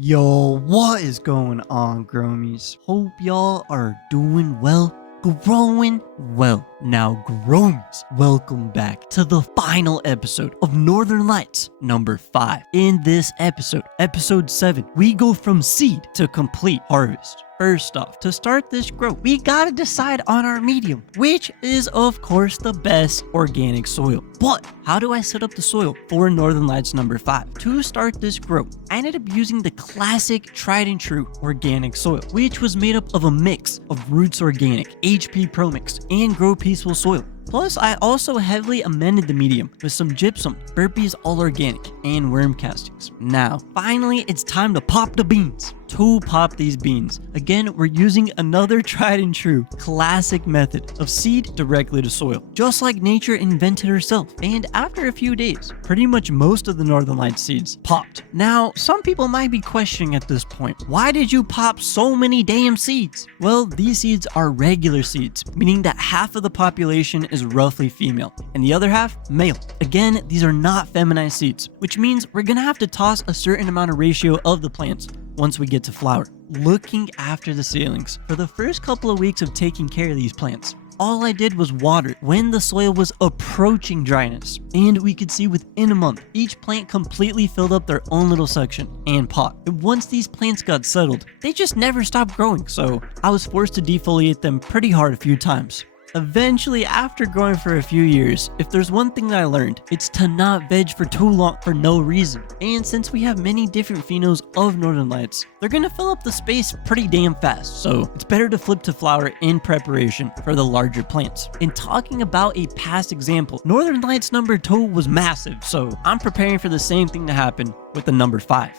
Yo, what is going on, Growmies? Hope y'all are doing well, growing well. Now, Growmies, welcome back to the final episode of Northern Lights number 5. In this episode, episode 7, we go from seed to complete harvest. First off, to start this grow, we gotta decide on our medium, which is of course the best organic soil. But how do I set up the soil for Northern Lights number 5? To start this grow, I ended up using the classic tried and true organic soil, which was made up of a mix of Roots Organic, HP Pro Mix, and Grow Peaceful soil. Plus, I also heavily amended the medium with some gypsum, Burpee's All Organic, and worm castings. Now, finally, it's time to pop the beans. To pop these beans, again, we're using another tried and true classic method of seed directly to soil, just like nature invented herself. And after a few days, pretty much most of the Northern Lights seeds popped. Now, some people might be questioning at this point, why did you pop so many damn seeds? Well, these seeds are regular seeds, meaning that half of the population is roughly female, and the other half male. Again, these are not feminized seeds, which means we're gonna have to toss a certain amount of ratio of the plants once we get to flower. Looking after the seedlings, for the first couple of weeks of taking care of these plants, all I did was water when the soil was approaching dryness, and we could see within a month, each plant completely filled up their own little section and pot. And once these plants got settled, they just never stopped growing, so I was forced to defoliate them pretty hard a few times. Eventually, after growing for a few years, if there's one thing that I learned, it's to not veg for too long for no reason. And since we have many different phenos of Northern Lights, they're gonna fill up the space pretty damn fast, so it's better to flip to flower in preparation for the larger plants. In talking about a past example, Northern Lights number 2 was massive, so I'm preparing for the same thing to happen with the number 5.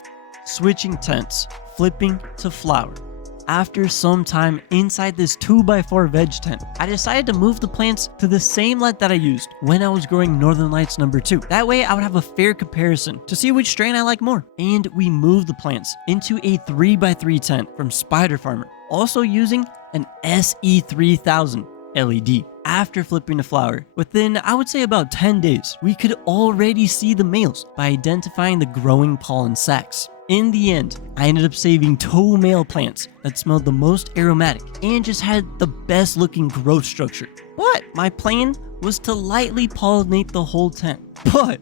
Switching tents, flipping to flower. After some time inside this 2x4 veg tent, I decided to move the plants to the same let that I used when I was growing Northern Lights number 2. That way I would have a fair comparison to see which strain I like more. And we moved the plants into a 3x3 tent from Spider Farmer, also using an SE3000 LED. After flipping the flower, within I would say about 10 days, we could already see the males by identifying the growing pollen sacs. In the end, I ended up saving 2 male plants that smelled the most aromatic and just had the best looking growth structure. But my plan was to lightly pollinate the whole tent. But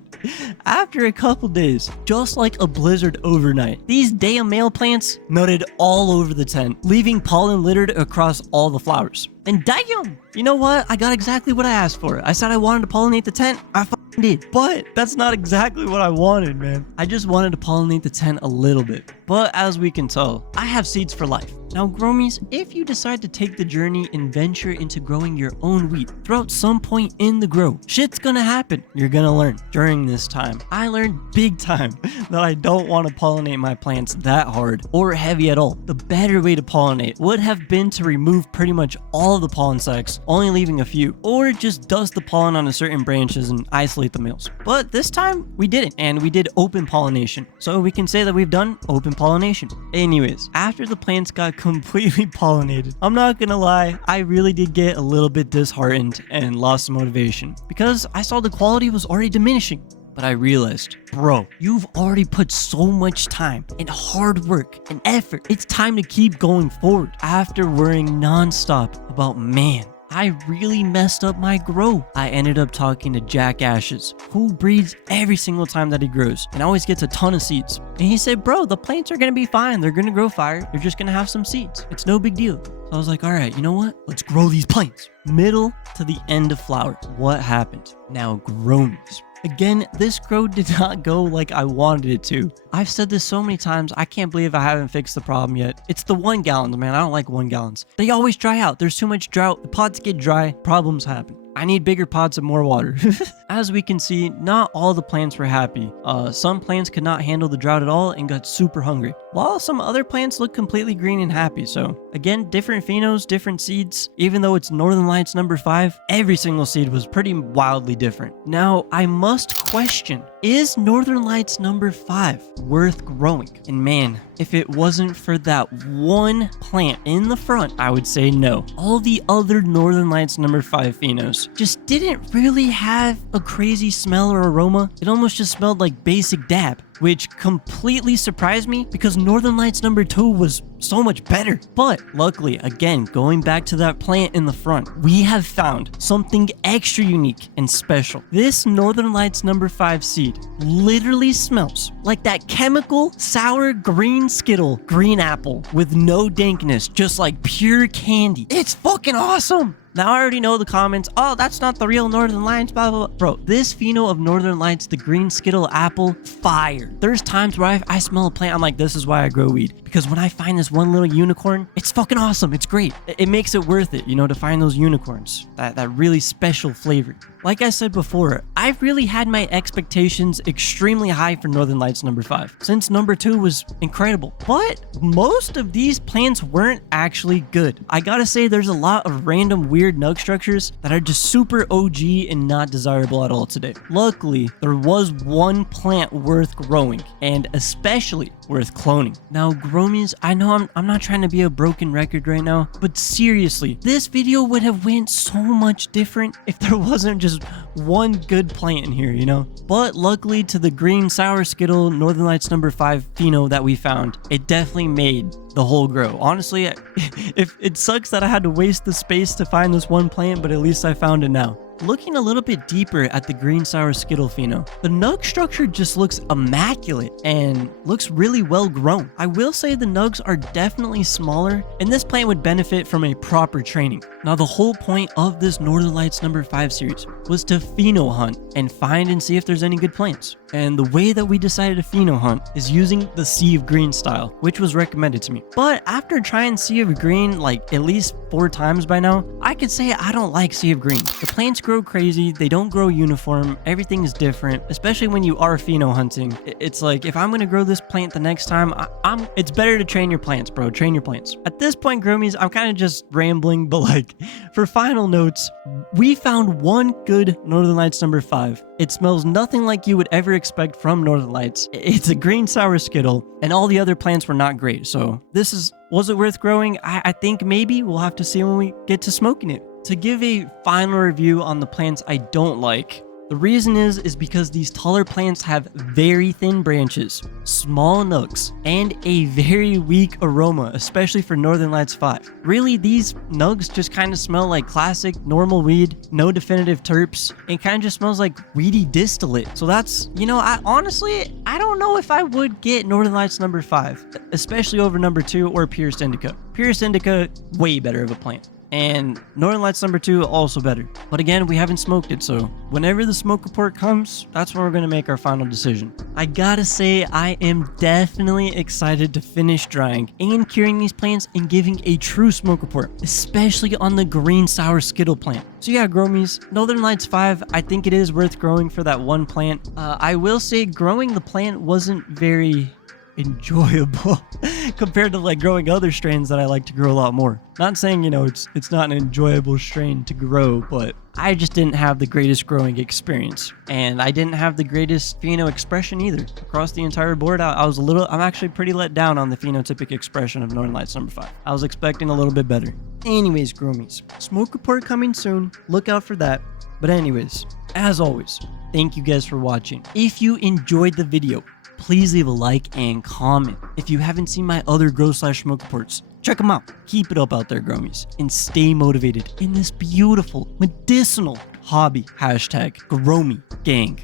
after a couple days, just like a blizzard overnight, these damn male plants nutted all over the tent, leaving pollen littered across all the flowers. And damn, you know what? I got exactly what I asked for. I said I wanted to pollinate the tent. I did. But that's not exactly what I wanted, man. I just wanted to pollinate the tent a little bit. But as we can tell, I have seeds for life. Now, Growmies, if you decide to take the journey and venture into growing your own wheat throughout some point in the grow, shit's gonna happen. You're gonna learn. During this time, I learned big time that I don't want to pollinate my plants that hard or heavy at all. The better way to pollinate would have been to remove pretty much all of the pollen sacs, only leaving a few, or just dust the pollen onto certain branches and isolate the males. But this time, we didn't, and we did open pollination. So we can say that we've done open pollination. Anyways, after the plants got completely pollinated, I'm not gonna lie, I really did get a little bit disheartened and lost some motivation because I saw the quality was already diminishing. But I realized, bro, you've already put so much time and hard work and effort. It's time to keep going forward. After worrying nonstop about, man, I really messed up my grow, I ended up talking to Jack Ashes, who breeds every single time that he grows and always gets a ton of seeds. And he said, bro, the plants are gonna be fine. They're gonna grow fire. They're just gonna have some seeds. It's no big deal. So I was like, all right, you know what? Let's grow these plants. Middle to the end of flower. What happened? Now, GROWMIES. Again, this grow did not go like I wanted it to. I've said this so many times, I can't believe I haven't fixed the problem yet. It's the 1 gallons, man. I don't like 1 gallons. They always dry out. There's too much drought. The pots get dry. Problems happen. I need bigger pots and more water. As we can see, not all the plants were happy. Some plants could not handle the drought at all and got super hungry, while some other plants look completely green and happy. So again, different phenos, different seeds. Even though it's Northern Lights number 5, every single seed was pretty wildly different. Now, I must question is Northern Lights number 5 worth growing? And man, if it wasn't for that one plant in the front, I would say no. All the other Northern Lights number 5 phenos just didn't really have a crazy smell or aroma. It almost just smelled like basic dab, which completely surprised me because Northern Lights number 2 was so much better. But luckily, again, going back to that plant in the front, we have found something extra unique and special. This Northern Lights number 5 seed literally smells like that chemical sour green Skittle green apple with no dankness, just like pure candy. It's fucking awesome. Now, I already know the comments, oh, that's not the real Northern Lights, blah, blah, blah. Bro, this pheno of Northern Lights, the green Skittle apple, fire. There's times where I smell a plant, I'm like, this is why I grow weed. Because when I find this one little unicorn, it's fucking awesome. It's great. It makes it worth it, you know, to find those unicorns. That really special flavor. Like I said before, I've really had my expectations extremely high for Northern Lights number 5, since number 2 was incredible. But most of these plants weren't actually good. I gotta say, there's a lot of random weird nug structures that are just super OG and not desirable at all today. Luckily, there was one plant worth growing, and especially worth cloning. Now, GROWMIES, I know I'm not trying to be a broken record right now, but seriously, this video would have went so much different if there wasn't just one good plant in here, you know? But luckily, to the green sour Skittle Northern Lights number 5 pheno that we found, it definitely made the whole grow. Honestly, if it sucks that I had to waste the space to find this one plant, but at least I found it now. Looking a little bit deeper at the green sour Skittle pheno, the nug structure just looks immaculate and looks really well grown. I will say the nugs are definitely smaller, and this plant would benefit from a proper training. Now, the whole point of this Northern Lights number 5 series was to pheno hunt and find and see if there's any good plants. And the way that we decided to pheno hunt is using the Sea of Green style, which was recommended to me. But after trying Sea of Green like at least 4 times by now, I could say I don't like Sea of Green. The plants grow crazy, they don't grow uniform, everything is different, especially when you are pheno hunting. It's like, if I'm gonna grow this plant the next time, it's better to train your plants, bro. Train your plants. At this point, GROWMIES, I'm kind of just rambling, but like, for final notes, we found one good Northern Lights number 5. It smells nothing like you would ever expect from Northern Lights. It's a green sour Skittle, and all the other plants were not great. So was it worth growing? I think maybe. We'll have to see when we get to smoking it. To give a final review on the plants I don't like, the reason is because these taller plants have very thin branches, small nugs, and a very weak aroma, especially for Northern Lights 5. Really, these nugs just kind of smell like classic normal weed, no definitive terps. It kind of just smells like weedy distillate. So that's, you know, I don't know if I would get Northern Lights number 5, especially over number 2 or Pierced Indica. Pierced Indica, way better of a plant. And Northern Lights number 2 also better. But again, we haven't smoked it, so whenever the smoke report comes, that's when we're going to make our final decision. I gotta say, I am definitely excited to finish drying and curing these plants and giving a true smoke report, especially on the green sour Skittle plant. So yeah, GROWMIES, Northern Lights 5, I think it is worth growing for that one plant. I will say growing the plant wasn't very enjoyable compared to like growing other strains that I like to grow a lot more. Not saying, you know, it's not an enjoyable strain to grow, but I just didn't have the greatest growing experience, and I didn't have the greatest pheno expression either. Across the entire board, I'm actually pretty let down on the phenotypic expression of Northern Lights number 5. I was expecting a little bit better. Anyways, GROWMIES, smoke report coming soon. Look out for that. But anyways, as always, thank you guys for watching. If you enjoyed the video, please leave a like and comment. If you haven't seen my other grow/smoke reports, check them out. Keep it up out there, GROWMIES, and stay motivated in this beautiful medicinal hobby. #GROWMIEGANG.